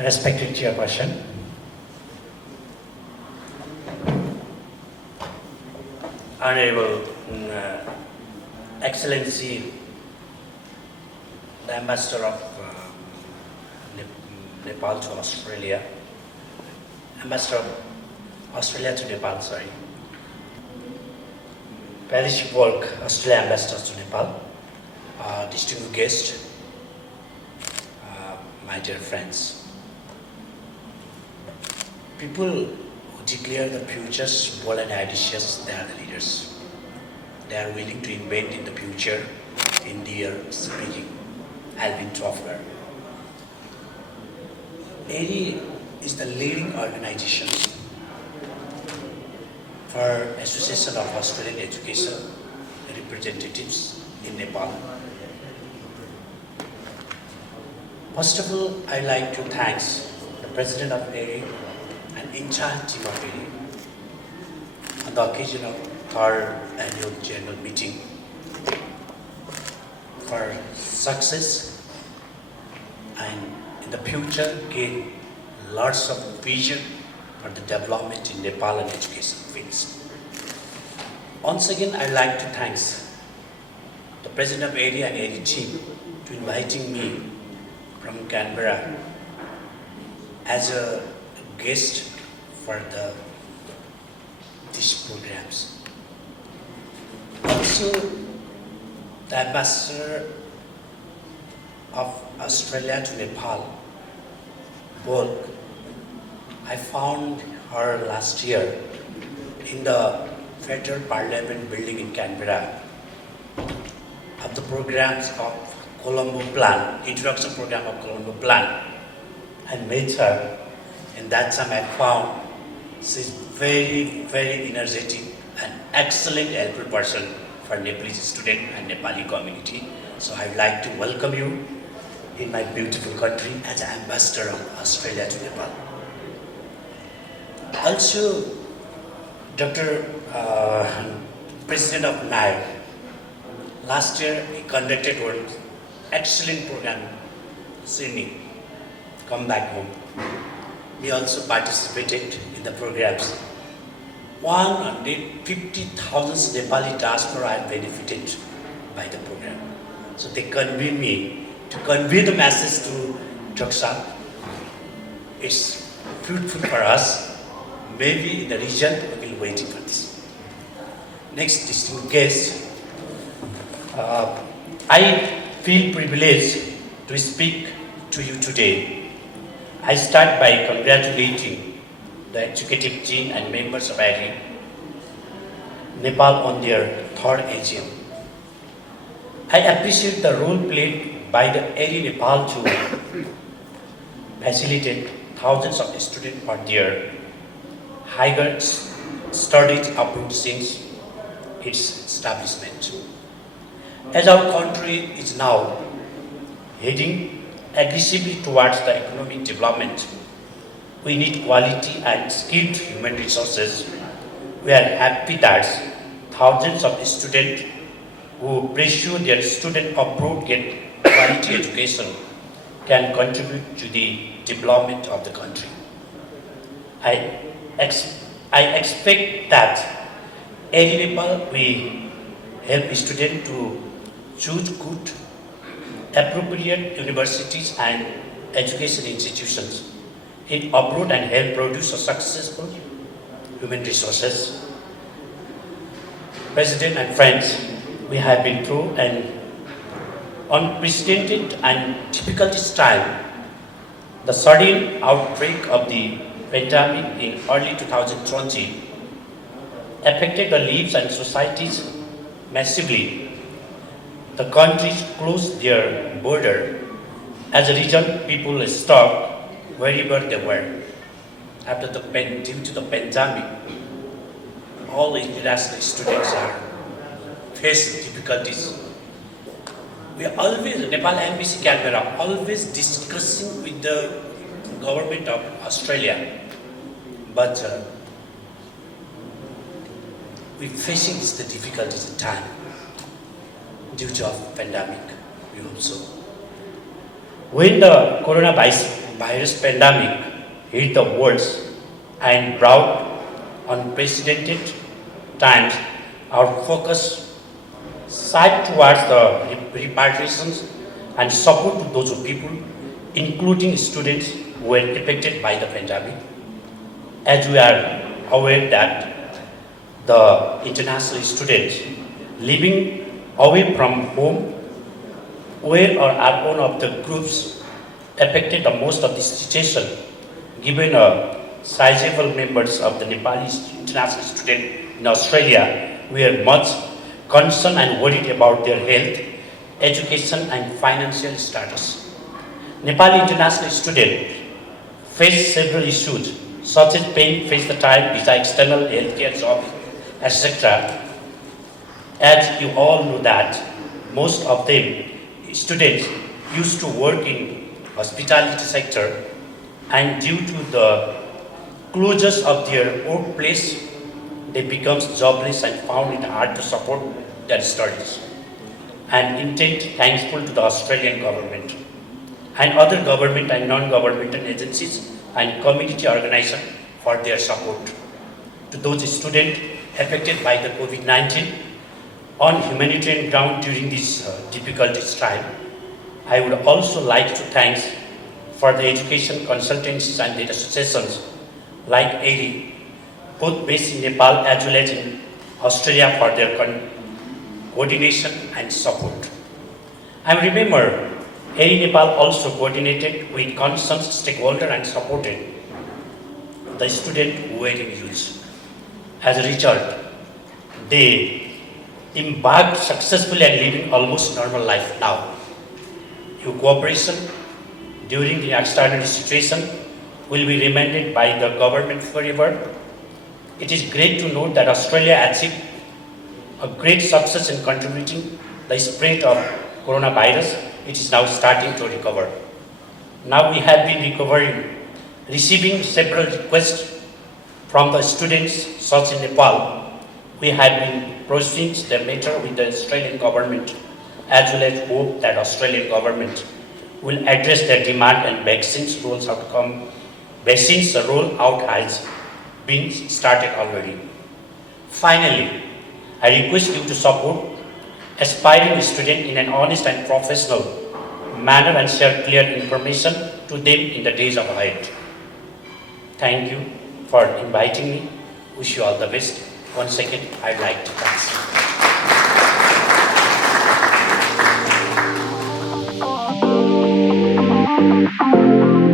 Respected Chairperson, Honorable Excellency, the Ambassador of Nepal to Australia, Ambassador of Australia to Nepal, sorry, Parish Work, Australia Ambassadors to Nepal, distinguished guests, my dear friends. People who declare the futures bold and audacious, they are the leaders. They are willing to invent in the future in their speaking. Alvin Toffler. AAERI is the leading organization for Association of Australian Education Representatives in Nepal. First of all, I'd like to thank the President of AAERI and entire team of AAERI on the occasion of third annual general meeting for success and in the future gain lots of vision for the development in Nepal and education fields. Once again, I'd like to thank the President of AAERI and AAERI team to inviting me from Canberra as a guest for these programs. Also, the Ambassador of Australia to Nepal, both, I found her last year in the Federal Parliament building in Canberra of the programs of Colombo Plan, introduction program of Colombo Plan, and met her. And that time I found she's very, very energetic and excellent helpful person for Nepalese student and Nepali community. So I'd like to welcome you in my beautiful country as an ambassador of Australia to Nepal. Also, Dr. President of ANAA, last year he conducted one excellent program, Sydney, come back home. We also participated in the programs. 150,000 Nepali diaspora are benefited by the program. So they convened me to convey the message to Naxal. It's fruitful for us. Maybe in the region we will be waiting for this. Next distinguished guest, I feel privileged to speak to you today. I start by congratulating the executive team and members of AAERI Nepal on their third AGM. I appreciate the role played by the AAERI Nepal to facilitate thousands of students for their higher studies abroad since its establishment. As our country is now heading aggressively towards the economic development, we need quality and skilled human resources. We are happy that thousands of students who pursue their student abroad get quality education can contribute to the development of the country. I expect that AAERI Nepal will help students to choose good, appropriate universities and education institutions in abroad and help produce a successful human resources. President and friends, we have been through an unprecedented and difficult time. The sudden outbreak of the pandemic in early 2020 affected the lives and societies massively. The countries closed their border. As a result, people stopped wherever they were. Due to the pandemic, all international students are facing difficulties. We always, Nepal Embassy Canberra, always discussing with the government of Australia, but we're facing the difficulties in time due to the pandemic, we hope so. When the coronavirus virus pandemic hit the world and brought unprecedented times, our focus shift towards the repatriations and support to those people, including students who were affected by the pandemic. As we are aware that the international students living away from home are one of the groups affected the most of this situation, given sizable members of the Nepalese international students in Australia were much concerned and worried about their health, education and financial status. Nepali international students face several issues such as paying face the time, visa, external healthcare jobs, etc. As you all know that most of them students used to work in hospitality sector, and due to the closures of their workplace, they become jobless and found it hard to support their studies. And indeed thankful to the Australian government and other government and non-governmental agencies and community organizations for their support. To those students affected by the COVID-19 on humanitarian ground during this difficult time, I would also like to thank for the education consultants and data associations like AAERI, both based in Nepal as well as in Australia for their coordination and support. I remember AAERI Nepal also coordinated with concerned stakeholders and supported the students who were in use. As a result, they embarked successfully and living almost normal life now. Your cooperation during the extraordinary situation will be remembered by the government forever. It is great to note that Australia achieved a great success in contributing the spread of coronavirus. It is now starting to recover. Now we have been receiving several requests from the students such in Nepal. We have been proceeding the matter with the Australian government, as well as hope that Australian government will address their demand and vaccines roll out has been started already. Finally, I request you to support aspiring students in an honest and professional manner and share clear information to them in the days ahead. Thank you for inviting me. Wish you all the best. Once again, I'd like to thank you. Thank you.